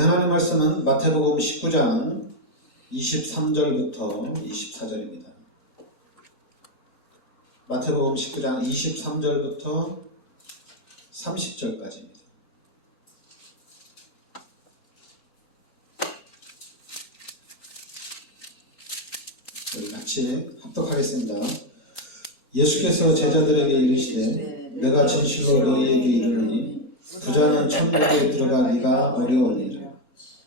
하나님 말씀은 마태복음 19장 23절부터 24절입니다. 마태복음 19장 23절부터 30절까지입니다. 우리 같이 합독하겠습니다. 예수께서 제자들에게 이르시되 내가 진실로 너희에게 이르노니 부자는 천국에 들어가기가 어려우니라.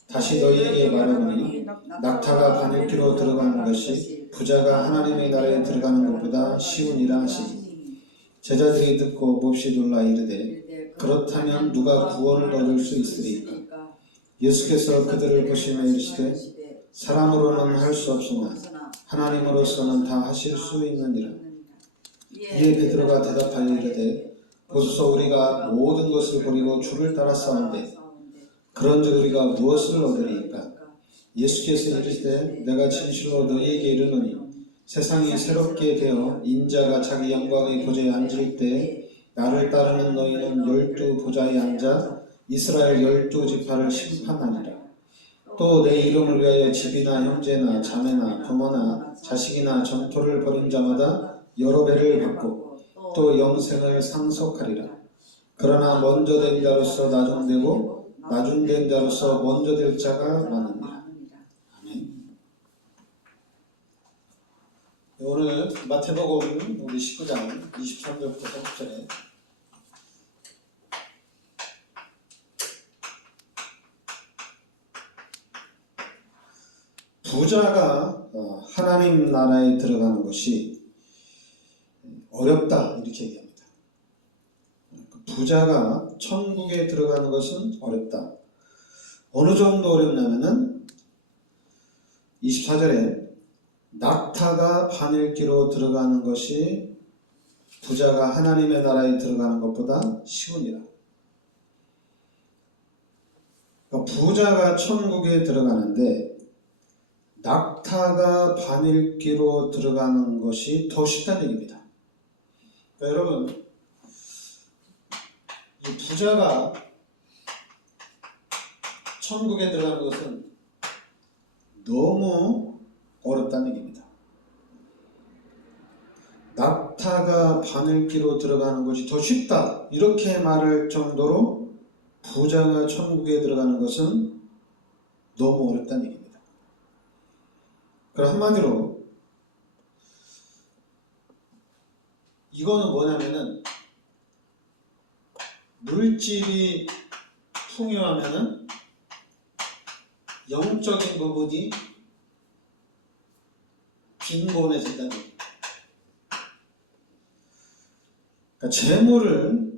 다시 너희에게 말하노니 낙타가 바늘기로 들어가는 것이 부자가 하나님의 나라에 들어가는 것보다 쉬우니라 하시니 제자들이 듣고 몹시 놀라 이르되 그렇다면 누가 구원을 얻을 수 있으리까? 예수께서 그들을 보시며 이르시되 사람으로는 할 수 없으나 하나님으로서는 다 하실 수 있느니라. 이에 베드로가 대답하여 이르되 보소서 우리가 모든 것을 버리고 주를 따라 싸운데 그런즉 우리가 무엇을 얻으리이까? 예수께서 이르시되 내가 진실로 너희에게 이르노니 세상이 새롭게 되어 인자가 자기 영광의 보좌에 앉을 때 나를 따르는 너희는 12 보좌에 앉아 이스라엘 12지파를 심판하리라. 또 내 이름을 위하여 집이나 형제나 자매나 부모나 자식이나 전토를 벌인 자마다 여러 배를 받고 또 영생을 상속하리라. 그러나 먼저 된 자로서 나중되고 나중된 자로서 먼저 될 자가 많으니라. 아멘. 오늘 마태복음 우리 19장 23절부터 30절에 부자가 하나님 나라에 들어가는 것이 어렵다 이렇게 얘기합니다. 부자가 천국에 들어가는 것은 어렵다. 어느 정도 어렵냐면은 24절에 낙타가 바늘기로 들어가는 것이 부자가 하나님의 나라에 들어가는 것보다 쉬우니라. 그러니까 부자가 천국에 들어가는데 낙타가 바늘기로 들어가는 것이 더 쉽다는 얘기입니다. 그러니까 여러분, 이 부자가 천국에 들어가는 것은 너무 어렵다는 얘기입니다. 낙타가 바늘기로 들어가는 것이 더 쉽다 이렇게 말할 정도로 부자가 천국에 들어가는 것은 너무 어렵다는 얘기입니다. 그럼 한마디로 이거는 뭐냐면은 물질이 풍요하면은 영적인 부분이 빈곤해진다는 거예요. 그러니까 재물을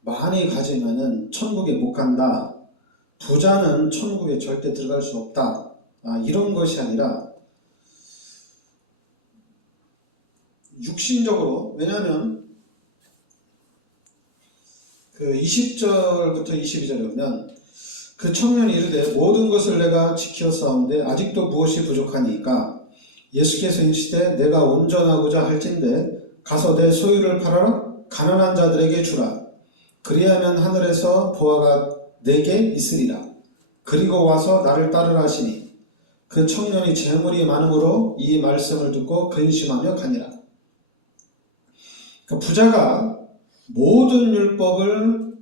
많이 가지면은 천국에 못 간다. 부자는 천국에 절대 들어갈 수 없다. 이런 것이 아니라 육신적으로, 왜냐하면 그 20절부터 22절에 보면 그 청년이 이르되 모든 것을 내가 지켜 싸운데 아직도 무엇이 부족하니까 예수께서 이르시되 내가 온전하고자 할진대 가서 내 소유를 팔아라 가난한 자들에게 주라. 그리하면 하늘에서 보화가 내게 있으리라. 그리고 와서 나를 따르라 하시니 그 청년이 재물이 많음으로 이 말씀을 듣고 근심하며 가니라. 그러니까 부자가 모든 율법을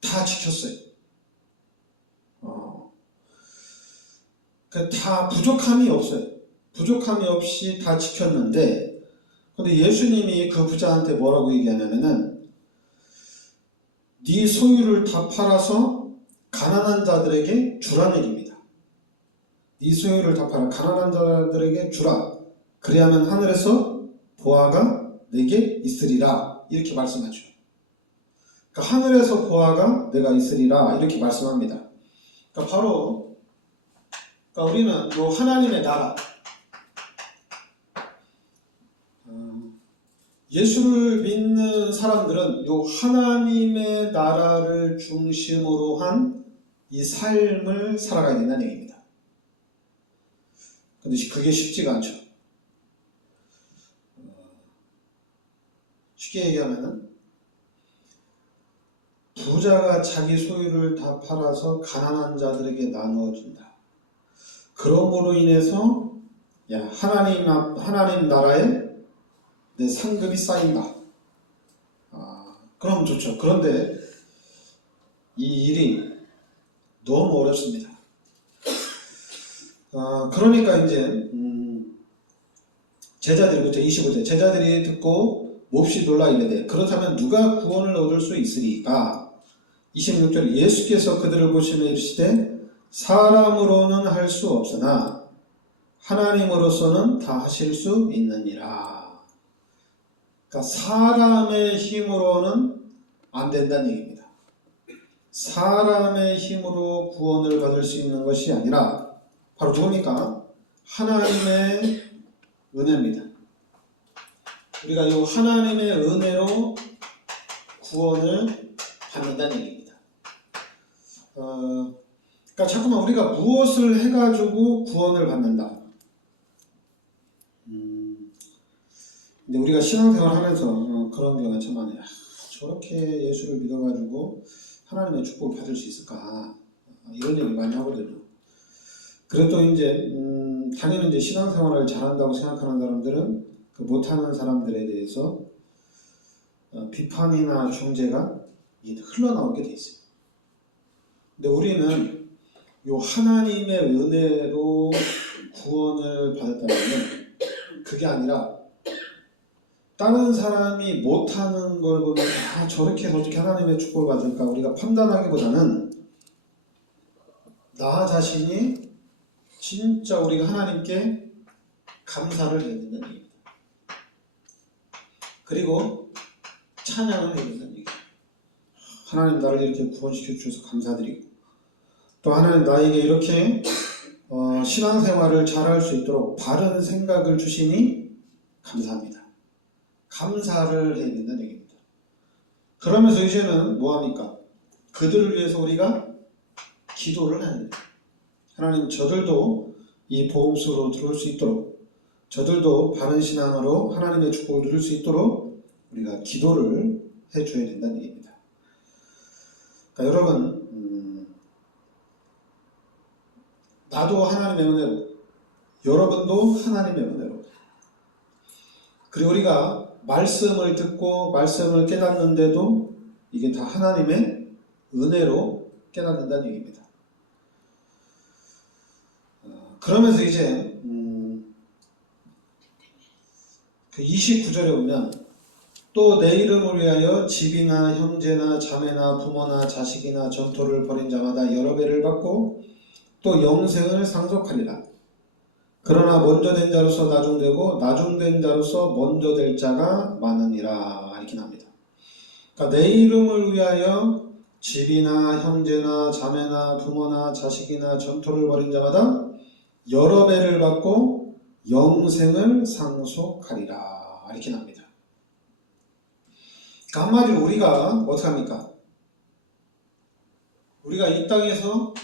다 지켰어요. 다 부족함이 없어요. 부족함이 없이 다 지켰는데, 근데 예수님이 그 부자한테 뭐라고 얘기하냐면은 네 소유를 다 팔아서 가난한 자들에게 주라는 얘기입니다. 네 소유를 다 팔아 가난한 자들에게 주라. 그리하면 하늘에서 보화가 내게 있으리라. 이렇게 말씀하죠. 그러니까 하늘에서 보화가 내가 있으리라. 이렇게 말씀합니다. 그러니까 바로 우리는 요 하나님의 나라, 예수를 믿는 사람들은 요 하나님의 나라를 중심으로 한 이 삶을 살아가야 된다는 얘기입니다. 근데 그게 쉽지가 않죠. 쉽게 얘기하면은 부자가 자기 소유를 다 팔아서 가난한 자들에게 나누어준다. 그러므로 인해서 하나님 나라에 내 상급이 쌓인다. 그럼 좋죠. 그런데 이 일이 너무 어렵습니다. 그러니까 이제 제자들이, 그렇죠. 25절 제자들이 듣고 몹시 놀라 이르되 그렇다면 누가 구원을 얻을 수 있으리까? 26절 예수께서 그들을 보시며 이르시되 사람으로는 할 수 없으나 하나님으로서는 다 하실 수 있느니라. 그러니까 사람의 힘으로는 안 된다는 얘기입니다. 사람의 힘으로 구원을 받을 수 있는 것이 아니라 바로 누굽니까? 하나님의 은혜입니다. 우리가 이 하나님의 은혜로 구원을 받는다는 얘기입니다. 그러니까 자꾸만 우리가 무엇을 해가지고 구원을 받는다. 근데 우리가 신앙생활 하면서 그런 경우가 참 많아요. 저렇게 예수를 믿어가지고 하나님의 축복을 받을 수 있을까? 이런 얘기 많이 하거든요. 그래도 이제 당연히 이제 신앙생활을 잘한다고 생각하는 사람들은 그 못하는 사람들에 대해서 비판이나 중재가 흘러나오게 돼 있어요. 근데 우리는 이 하나님의 은혜로 구원을 받았다면 그게 아니라 다른 사람이 못하는 걸 보면 저렇게 해서 어떻게 하나님의 축복을 받을까 우리가 판단하기보다는 나 자신이 진짜 우리가 하나님께 감사를 해야 된다는 얘기입니다. 그리고 찬양을 해야 된다는 얘기입니다. 하나님 나를 이렇게 구원시켜 주셔서 감사드리고 또 하나님 나에게 이렇게 신앙생활을 잘할 수 있도록 바른 생각을 주시니 감사합니다. 감사를 해야 된다는 얘기입니다. 그러면서 이제는 뭐합니까? 그들을 위해서 우리가 기도를 해야 됩니다. 하나님 저들도 이 복음 속으로 들어올 수 있도록 저들도 바른 신앙으로 하나님의 축복을 누릴 수 있도록 우리가 기도를 해줘야 된다는 얘기입니다. 그러니까 여러분 나도 하나님의 은혜로 여러분도 하나님의 은혜로 그리고 우리가 말씀을 듣고 말씀을 깨닫는데도 이게 다 하나님의 은혜로 깨닫는다는 얘기입니다. 그러면서 이제 그 29절에 보면 또 내 이름을 위하여 집이나 형제나 자매나 부모나 자식이나 전토를 벌인 자마다 여러 배를 받고 또 영생을 상속하리라. 그러나 먼저 된 자로서 나중되고 나중된 자로서 먼저 될 자가 많으니라. 이렇게 나옵니다. 그러니까 내 이름을 위하여 집이나 형제나 자매나 부모나 자식이나 전토를 벌인 자마다 여러 배를 받고 영생을 상속하리라. 이렇게 나옵니다. 그러니까 한마디로 우리가 어떻게 합니까? 우리가 이 땅에서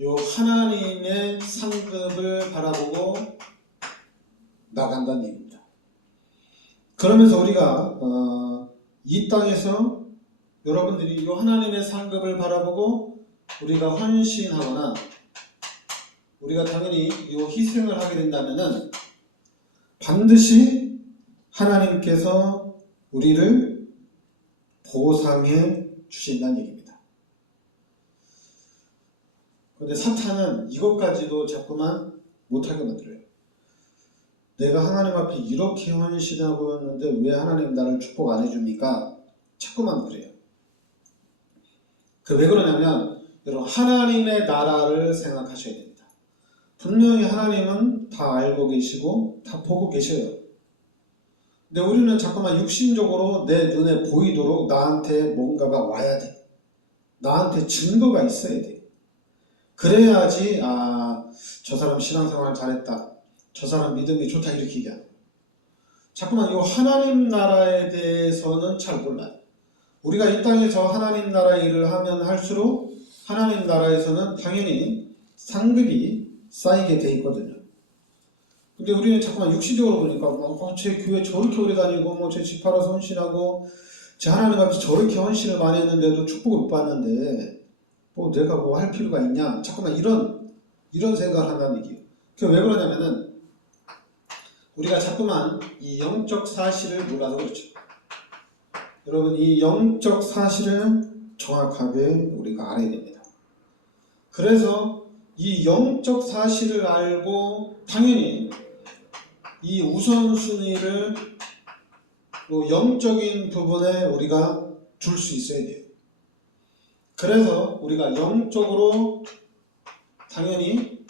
요 하나님의 상급을 바라보고 나간다는 얘기입니다. 그러면서 우리가 이 땅에서 여러분들이 요 하나님의 상급을 바라보고 우리가 헌신하거나 우리가 당연히 요 희생을 하게 된다면은 반드시 하나님께서 우리를 보상해 주신다는 얘기입니다. 그런데 사탄은 이것까지도 자꾸만 못하게 만들어요. 내가 하나님 앞에 이렇게 헌신하고 있는데 왜 하나님 나를 축복 안 해줍니까? 자꾸만 그래요. 왜 그러냐면 여러분 하나님의 나라를 생각하셔야 됩니다. 분명히 하나님은 다 알고 계시고 다 보고 계셔요. 근데 우리는 자꾸만 육신적으로 내 눈에 보이도록 나한테 뭔가가 와야 돼. 나한테 증거가 있어야 돼. 그래야지 저 사람 신앙생활 잘했다. 저 사람 믿음이 좋다 이렇게 얘기하는 거예요. 자꾸만 이 하나님 나라에 대해서는 잘 몰라요. 우리가 이 땅에서 하나님 나라 일을 하면 할수록 하나님 나라에서는 당연히 상급이 쌓이게 돼 있거든요. 근데 우리는 자꾸만 육신적으로 보니까 제 교회 저렇게 오래 다니고 제 집 팔아서 헌신하고 하나님 앞에서 저렇게 헌신을 많이 했는데도 축복을 못 받는데 뭐 내가 뭐 할 필요가 있냐, 자꾸만 이런 생각을 한다는 얘기예요. 그게 왜 그러냐면은 우리가 자꾸만 이 영적 사실을 몰라서 그렇죠. 여러분, 이 영적 사실을 정확하게 우리가 알아야 됩니다. 그래서 이 영적 사실을 알고 당연히 이 우선순위를 영적인 부분에 우리가 둘 수 있어야 돼요. 그래서 우리가 영적으로 당연히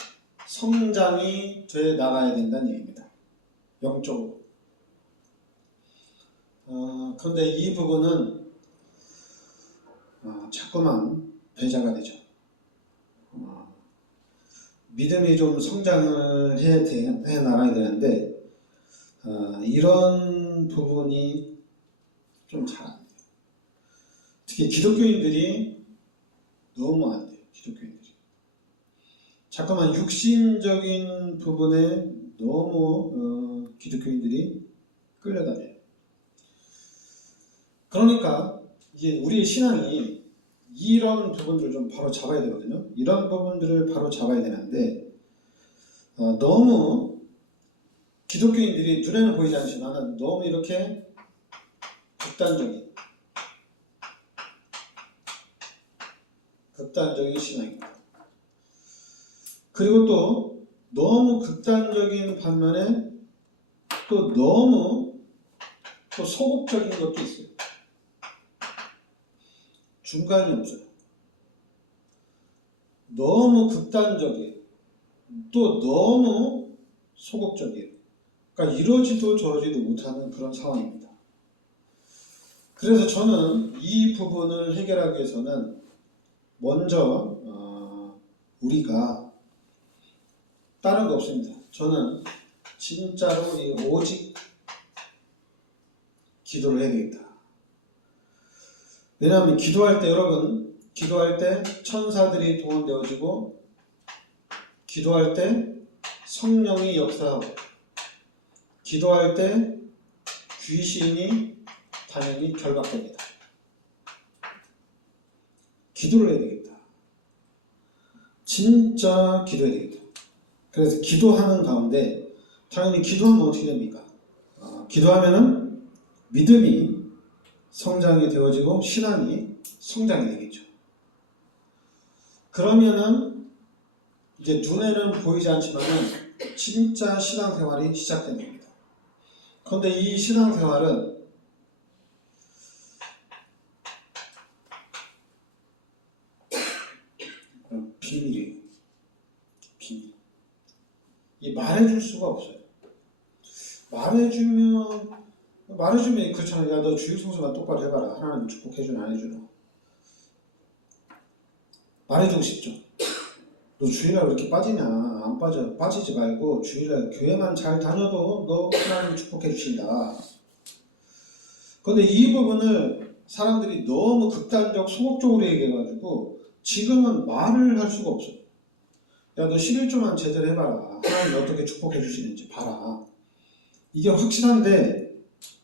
성장이 돼 나가야 된다는 얘기입니다. 영적으로. 그런데 이 부분은 자꾸만 배제가 되죠. 믿음이 좀 성장을 해 나가야 되는데 이런 부분이 좀 잘 안 돼요. 특히 기독교인들이 너무 안 돼요. 기독교인들이 자꾸만 육신적인 부분에 너무 기독교인들이 끌려다녀요. 그러니까 이게 우리의 신앙이 이런 부분들을 좀 바로 잡아야 되거든요. 이런 부분들을 바로 잡아야 되는데 너무 기독교인들이 눈에는 보이지 않지만 너무 이렇게 극단적인 신앙입니다. 그리고 또 너무 극단적인 반면에 또 너무 또 소극적인 것도 있어요. 중간이 없어요. 너무 극단적이에요. 또 너무 소극적이에요. 그러니까 이러지도 저러지도 못하는 그런 상황입니다. 그래서 저는 이 부분을 해결하기 위해서는 먼저 우리가 다른 거 없습니다. 저는 진짜로 오직 기도를 해야 되겠다. 왜냐하면 기도할 때 여러분, 기도할 때 천사들이 동원되어지고 기도할 때 성령이 역사하고 기도할 때 귀신이 당연히 결박됩니다. 기도를 해야 되겠다. 진짜 기도해야 되겠다. 그래서 기도하는 가운데 당연히 기도하면 어떻게 됩니까? 기도하면은 믿음이 성장이 되어지고 신앙이 성장이 되겠죠. 그러면은 이제 눈에는 보이지 않지만은 진짜 신앙생활이 시작된 겁니다. 그런데 이 신앙생활은 비밀이에요. 비밀. 이 말해줄 수가 없어요. 말해주면 그렇잖아요. 야, 너 주일 성수만 똑바로 해봐라. 하나님 축복해주나 안 해주나. 말해주고 싶죠. 너 주일날 왜 이렇게 빠지냐. 안 빠지지 말고 주일날 교회만 잘 다녀도 너 하나님 축복해주신다. 그런데 이 부분을 사람들이 너무 극단적 소극적으로 얘기해가지고 지금은 말을 할 수가 없어요. 야, 너 11조만 제대로 해봐라. 하나님 어떻게 축복해주시는지 봐라. 이게 확실한데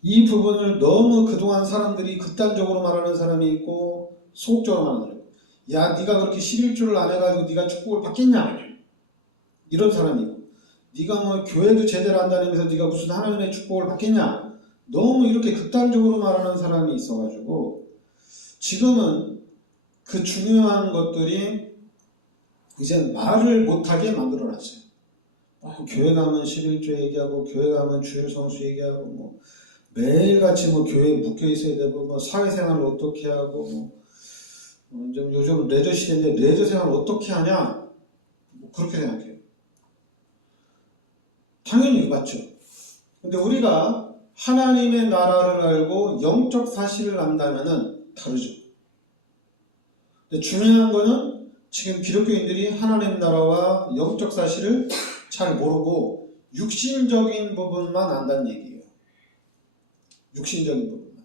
이 부분을 너무 그동안 사람들이 극단적으로 말하는 사람이 있고 소극적으로 말하는 사람이 있고, 야, 네가 그렇게 11조를 안 해가지고 네가 축복을 받겠냐, 이런 사람이 있고, 네가 뭐 교회도 제대로 안 다니면서 네가 무슨 하나님의 축복을 받겠냐, 너무 이렇게 극단적으로 말하는 사람이 있어가지고 지금은 그 중요한 것들이 이제 말을 못하게 만들어놨어요. 교회 가면 11조 얘기하고 교회 가면 주일 성수 얘기하고 뭐 매일같이 뭐 교회에 묶여 있어야 되고 뭐 사회생활을 어떻게 하고 요즘 레저 시대인데 레저 생활을 어떻게 하냐, 뭐 그렇게 생각해요. 당연히 맞죠. 근데 우리가 하나님의 나라를 알고 영적 사실을 안다면은 다르죠. 근데 중요한 거는 지금 기독교인들이 하나님 나라와 영적 사실을 잘 모르고 육신적인 부분만 안다는 얘기예요. 육신적인 부분만.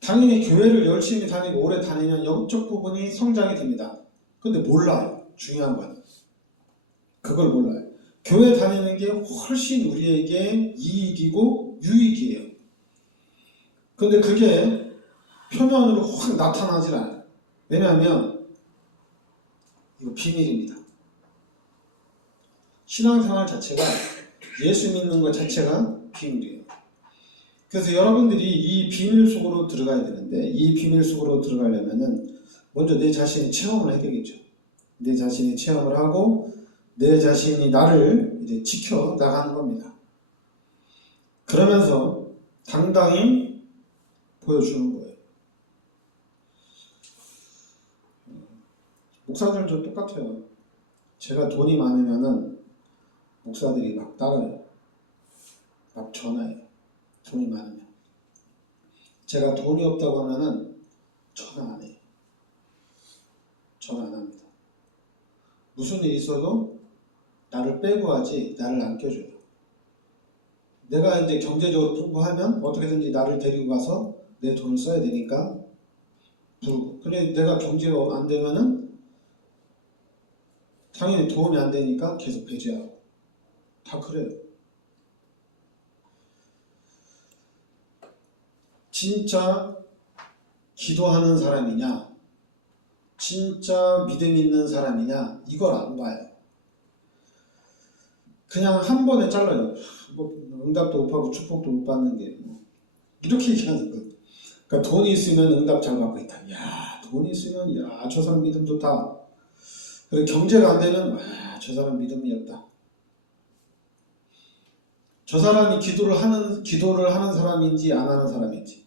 당연히 교회를 열심히 다니고 오래 다니면 영적 부분이 성장이 됩니다. 근데 몰라요. 중요한 건 그걸 몰라요. 교회 다니는 게 훨씬 우리에게 이익이고 유익이에요. 근데 그게 표면으로 확 나타나질 않아요. 왜냐하면 이거 비밀입니다. 신앙생활 자체가, 예수 믿는 것 자체가 비밀이에요. 그래서 여러분들이 이 비밀 속으로 들어가야 되는데, 이 비밀 속으로 들어가려면은 먼저 내 자신이 체험을 해야 되겠죠. 내 자신이 체험을 하고 내 자신이 나를 이제 지켜 나가는 겁니다. 그러면서 당당히 보여주는 거예요. 목사들도 똑같아요. 제가 돈이 많으면은 목사들이 막 따라요. 막 전화해요. 돈이 많으면. 제가 돈이 없다고 하면은 전화 안 해요. 전화 안 합니다. 무슨 일이 있어도 나를 빼고 하지 나를 안 껴줘요. 내가 이제 경제적으로 풍부하면 어떻게든지 나를 데리고 가서 내 돈을 써야 되니까 부르고, 근데 내가 경제가 안 되면은 당연히 도움이 안 되니까 계속 배제하고, 다 그래요. 진짜 기도하는 사람이냐, 진짜 믿음 있는 사람이냐, 이걸 안 봐요. 그냥 한 번에 잘라요. 뭐 응답도 못 받고 축복도 못 받는 게 뭐 이렇게 얘기하는 거예요. 그러니까 돈이 있으면 응답 잘 받고 있다. 야, 돈이 있으면 야, 저 사람 믿음 좋다. 그리고 경제가 안 되면 와, 저 사람 믿음이 없다. 저 사람이 기도를 하는 사람인지 안 하는 사람인지,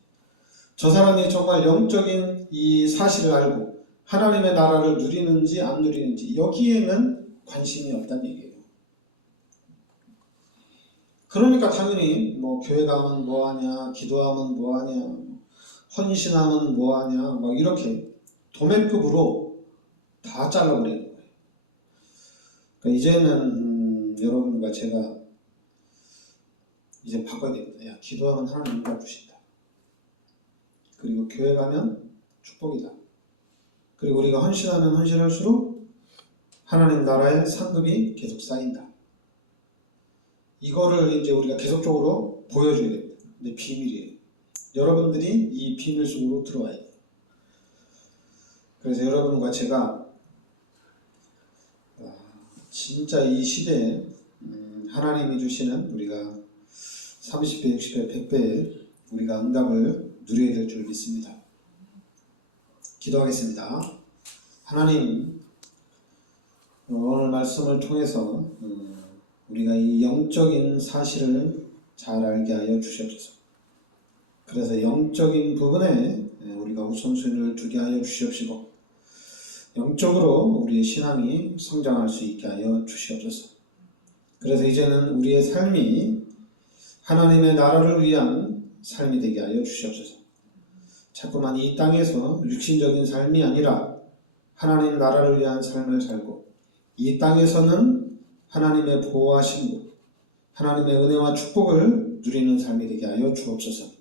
저 사람이 정말 영적인 이 사실을 알고 하나님의 나라를 누리는지 안 누리는지, 여기에는 관심이 없다는 얘기예요. 그러니까 당연히 뭐 교회 가면 뭐하냐, 기도하면 뭐하냐, 헌신하면 뭐하냐, 막 이렇게 도매급으로 다 잘라버리는 거예요. 그러니까 이제는 여러분과 제가 이제 바꿔야 됩니다. 야, 기도하면 하나님 응답 주신다. 그리고 교회 가면 축복이다. 그리고 우리가 헌신하면 헌신할수록 하나님 나라의 상급이 계속 쌓인다. 이거를 이제 우리가 계속적으로 보여줘야 됩니다. 근데 비밀이에요. 여러분들이 이 비밀 속으로 들어와야 돼요. 그래서 여러분과 제가 진짜 이 시대에 하나님이 주시는 우리가 30배, 60배, 100배의 우리가 응답을 누려야 될 줄 믿습니다. 기도하겠습니다. 하나님, 오늘 말씀을 통해서 우리가 이 영적인 사실을 잘 알게 하여 주시옵소서. 그래서 영적인 부분에 우리가 우선순위를 두게 하여 주시옵시고, 영적으로 우리의 신앙이 성장할 수 있게 하여 주시옵소서. 그래서 이제는 우리의 삶이 하나님의 나라를 위한 삶이 되게 하여 주시옵소서. 자꾸만 이 땅에서 육신적인 삶이 아니라 하나님 나라를 위한 삶을 살고, 이 땅에서는 하나님의 보호하심과 하나님의 은혜와 축복을 누리는 삶이 되게 하여 주옵소서.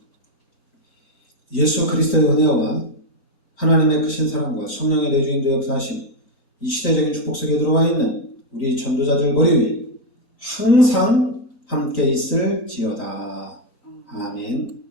예수 그리스도의 은혜와 하나님의 크신 사랑과 성령의 내주인도 역사하심, 이 시대적인 축복 속에 들어와 있는 우리 전도자들 머리 위에 항상 함께 있을지어다. 아멘.